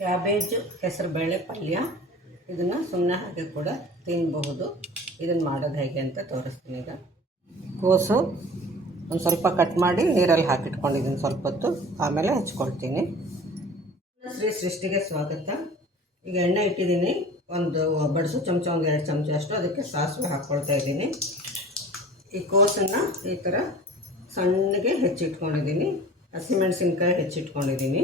Cabbage ಹೆಸರುಬೇಳೆ ಪಲ್ಯ, ಇದನ್ನು ಸುಮ್ಮನೆ ಹಾಗೆ ಕೂಡ ತಿನ್ನಬಹುದು ಇದನ್ನು ಮಾಡೋದು ಹೇಗೆ ಅಂತ ತೋರಿಸ್ತೀನಿ ಈಗ. ಕೋಸು, ಒಂದು ಸ್ವಲ್ಪ ಕಟ್ ಮಾಡಿ ನೀರಲ್ಲಿ ಹಾಕಿಟ್ಕೊಂಡಿದ್ದೀನಿ ಸ್ವಲ್ಪ ಹೊತ್ತು, ಆಮೇಲೆ ಹಚ್ಕೊಳ್ತೀನಿ. ಶ್ರೀ ಸೃಷ್ಟಿಗೆ ಸ್ವಾಗತ. ಈಗ ಎಣ್ಣೆ ಇಟ್ಟಿದ್ದೀನಿ ಒಂದು ಬಡಿಸು ಚಮಚ, ಒಂದು ಎರಡು ಚಮಚ ಅಷ್ಟು ಅದಕ್ಕೆ ಸಾಸಿವೆ ಹಾಕ್ಕೊಳ್ತಾ ಇದ್ದೀನಿ. ಈ ಕೋಸನ್ನು ಈ ಥರ ಸಣ್ಣಗೆ ಹೆಚ್ಚಿಟ್ಕೊಂಡಿದ್ದೀನಿ ಹಸಿಮೆಣಸಿನ್ಕಾಯಿ ಹೆಚ್ಚಿಟ್ಕೊಂಡಿದ್ದೀನಿ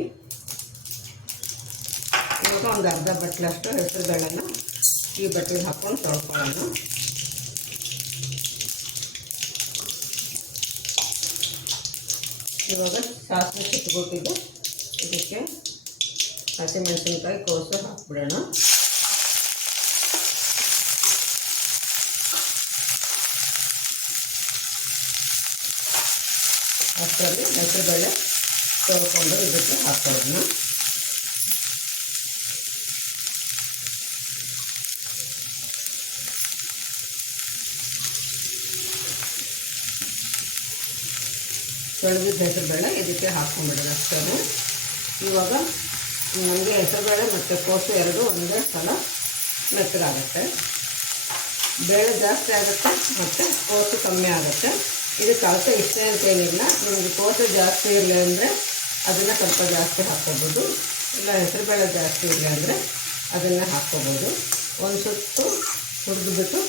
ಇವಾಗ ಒಂದು ಅರ್ಧ ಬಟ್ಲಷ್ಟು ಹೆಸರುಬೇಳೆನ ಈ ಬಟ್ಟೆಗೆ ಹಾಕ್ಕೊಂಡು ತೊಳ್ಕೊಳ್ಳೋಣ. ಇವಾಗ ಸಾಸಿವೆ ಸುತ್ತಬಿಟ್ಟಿದ್ದು ಇದಕ್ಕೆ ಹಸಿಮೆಣಸಿನ್ಕಾಯಿ ಕೋಸು ಹಾಕ್ಬಿಡೋಣ. ಅಷ್ಟರಲ್ಲಿ ಹೆಸರುಬೇಳೆ ತೊಳ್ಕೊಂಡು ಇದಕ್ಕೆ ಹಾಕೊಳ್ಳೋಣ ತೊಳೆದಿದ್ದ ಹೆಸರುಬೇಳೆ ಇದಕ್ಕೆ ಹಾಕ್ಕೊಂಡ್ಬಿಡೋದು ಅಷ್ಟೇ. ಇವಾಗ ನಮಗೆ ಹೆಸರುಬೇಳೆ ಮತ್ತು ಕೋಸು ಎರಡು ಒಂದೇ ಸಲ ಮೆತ್ತಗಾಗುತ್ತೆ ಬೇಳೆ ಜಾಸ್ತಿ ಆಗುತ್ತೆ ಮತ್ತು ಕೋಸು ಕಮ್ಮಿ ಆಗುತ್ತೆ. ಇದಕ್ಕೆ ಅಳತೆ ಇಷ್ಟೇ ಅಂತೇನಿಲ್ಲ ನಿಮಗೆ ಕೋಸು ಜಾಸ್ತಿ ಇರಲಿ ಅಂದರೆ ಅದನ್ನು ಸ್ವಲ್ಪ ಜಾಸ್ತಿ ಹಾಕ್ಕೋಬೋದು. ಇಲ್ಲ ಹೆಸರುಬೇಳೆ ಜಾಸ್ತಿ ಇರಲಿ ಅಂದರೆ ಅದನ್ನು ಹಾಕ್ಕೋಬೋದು. ಒಂದು ಸುತ್ತು ಹುರಿದುಬಿಟ್ಟು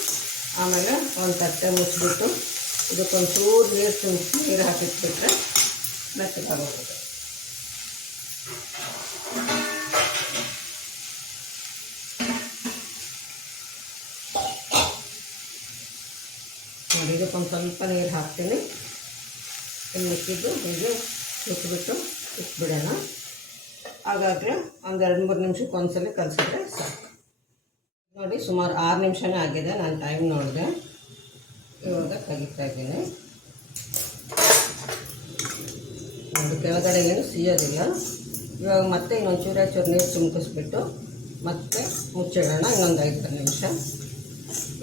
ಆಮೇಲೆ ಒಂದು ತಟ್ಟೆ ಮುಚ್ಚಿಬಿಟ್ಟು ಇದಕ್ಕೊಂದು ಚೂರು ನೀರು ತುಂಬಿಸಿ ನೀರು ಹಾಕಿಟ್ಬಿಟ್ರೆ ಮೆತ್ತಗಾಗೋಗುತ್ತೆ ನೋಡಿ, ಇದಕ್ಕೊಂದು ಸ್ವಲ್ಪ ನೀರು ಹಾಕ್ತೀನಿ. ಇನ್ನು ಮಿಕ್ಕಿದ್ದು ಹೀಗೆ ಮುಚ್ಚಿಬಿಟ್ಟು ಇಟ್ಬಿಡೋಣ. ಹಾಗಾದರೆ ಒಂದು ಎರಡು ಮೂರು ನಿಮಿಷಕ್ಕೆ ಒಂದ್ಸಲ ಕಲಿಸಿದ್ರೆ ಸಾಕು. ನೋಡಿ, ಸುಮಾರು ಆರು ನಿಮಿಷನೇ ಆಗಿದೆ. ನಾನು ಟೈಮ್ ನೋಡಿದೆ. ಇವಾಗ ತೆಗಿತಾ ಇದ್ದೀನಿ. ಒಂದು ಕೆಳಗಡೆ ಏನು ಸಿಯೋದಿಲ್ಲ. ಇವಾಗ ಮತ್ತೆ ಇನ್ನೊಂದು ಚೂರ ಚೂರು ನೀರು ಚಿಮ್ಕಿಸ್ಬಿಟ್ಟು ಮತ್ತೆ ಮುಚ್ಚಿಡೋಣ, ಇನ್ನೊಂದು ಐದು ನಿಮಿಷ.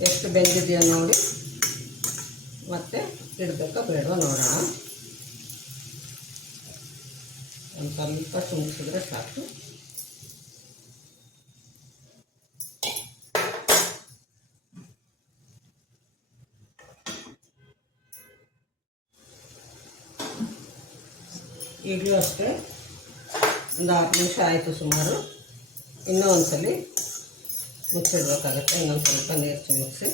ಎಷ್ಟು ಬೆಂದಿದೆಯೋ ನೋಡಿ. ಮತ್ತೆ ಇಡಬೇಕೋ ಬೇಡವೋ ನೋಡೋಣ. ಒಂದು ಸ್ವಲ್ಪ ಸುಮ್ಮಿಸಿದ್ರೆ ಸಾಕು. ಈಗಲೂ ಅಷ್ಟೇ ಒಂದು ಆರು ನಿಮಿಷ ಆಯಿತು ಸುಮಾರು. ಇನ್ನೂ ಒಂದ್ಸಲಿ ಮುಚ್ಚಿಡ್ಬೇಕಾಗತ್ತೆ. ಇನ್ನೊಂದು ಸ್ವಲ್ಪ ನೀರು ಚಿಮುಕ್ಸಿ.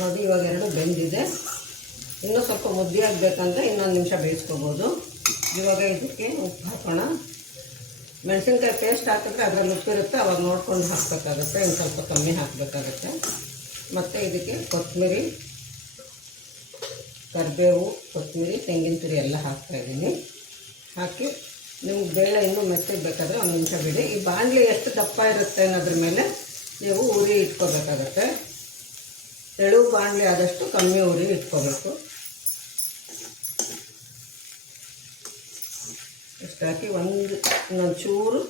ನೋಡಿ, ಇವಾಗ ಎರಡು ಬೆಂದಿದೆ. ಇನ್ನೂ ಸ್ವಲ್ಪ ಮುದ್ದೆ ಆಗಬೇಕಂದ್ರೆ ಇನ್ನೊಂದು ನಿಮಿಷ ಬೇಯಿಸ್ಕೋಬೋದು. ಇವಾಗ ಇದಕ್ಕೆ ಉಪ್ಪು ಹಾಕೋಣ. ಮೆಣಸಿನ್ಕಾಯಿ ಪೇಸ್ಟ್ ಹಾಕಿದ್ರೆ ಅದರಲ್ಲಿ ಉಪ್ಪಿರುತ್ತೆ, ಅವಾಗ ನೋಡ್ಕೊಂಡು ಹಾಕಬೇಕಾಗುತ್ತೆ, ಇನ್ನು ಸ್ವಲ್ಪ ಕಮ್ಮಿ ಹಾಕಬೇಕಾಗುತ್ತೆ. ಮತ್ತು ಇದಕ್ಕೆ ಕೊತ್ತಂಬರಿ, ಕರಿಬೇವು, ಕೊತ್ತಂಬರಿ, ತೆಂಗಿನ ತುರಿ ಎಲ್ಲ ಹಾಕ್ತಾಯಿದ್ದೀನಿ ಹಾಕಿ ನಿಮ್ಗೆ ಬೇಳೆ ಇನ್ನೂ ಮೆತ್ತಗೆ ಬೇಕಾದರೆ ಒಂದು ನಿಮಿಷ ಬಿಡಿ. ಈ ಬಾಣಲಿ ಎಷ್ಟು ದಪ್ಪ ಇರುತ್ತೆ ಅನ್ನೋದ್ರ ಮೇಲೆ ನೀವು ಉರಿ ಇಟ್ಕೋಬೇಕಾಗತ್ತೆ. ತೆಳು ಬಾಣಲಿ ಆದಷ್ಟು ಕಮ್ಮಿ ಉರಿ ಇಟ್ಕೋಬೇಕು. ಇಷ್ಟು ಹಾಕಿ ಒಂದು ಇನ್ನೊಂದು ಚೂರು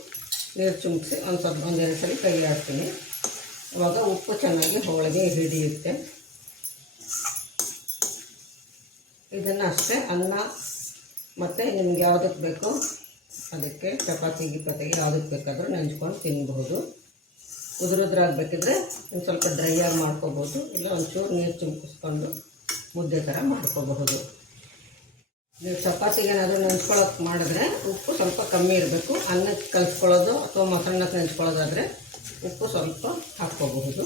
ನೀರು ಚುಮ್ಕಿಸಿ ಒಂದು ಸ್ವಲ್ಪ ಒಂದೆರಡು ಸಲ ಕೈ ಆಡ್ತೀನಿ ಆವಾಗ ಉಪ್ಪು ಚೆನ್ನಾಗಿ ಹೋಳಿಗೆ ಹಿಡಿಯುತ್ತೆ. ಇದನ್ನು ಅಷ್ಟೇ ಅನ್ನ ಮತ್ತು ನಿಮ್ಗೆ ಯಾವುದಕ್ಕೆ ಬೇಕೋ ಅದಕ್ಕೆ ಚಪಾತಿ ಗಿಪಾತಿಗೆ ಯಾವುದಕ್ಕೆ ಬೇಕಾದರೂ ನೆಂಚ್ಕೊಂಡು ತಿನ್ಬಹುದು ಉದುರುದ್ರಾಗಬೇಕಿದ್ರೆ ಒಂದು ಸ್ವಲ್ಪ ಡ್ರೈ ಆಗಿ ಮಾಡ್ಕೋಬೋದು. ಇಲ್ಲ ಒಂಚೂರು ನೀರು ಚುಮ್ಕಿಸ್ಕೊಂಡು ಮುದ್ದೆ ಥರ ಮಾಡ್ಕೋಬಹುದು. ನೀವು ಚಪಾತಿಗೆ ಏನಾದರೂ ನೆಂಚ್ಕೊಳ್ಳೋಕೆ ಮಾಡಿದ್ರೆ ಉಪ್ಪು ಸ್ವಲ್ಪ ಕಮ್ಮಿ ಇರಬೇಕು. ಅನ್ನಕ್ಕೆ ಕಲಿಸ್ಕೊಳ್ಳೋದು ಅಥವಾ ಮೊಸರನ್ನಕ್ಕೆ ನೆಂಚ್ಕೊಳ್ಳೋದಾದರೆ ಉಪ್ಪು ಸ್ವಲ್ಪ ಹಾಕ್ಕೋಬಹುದು.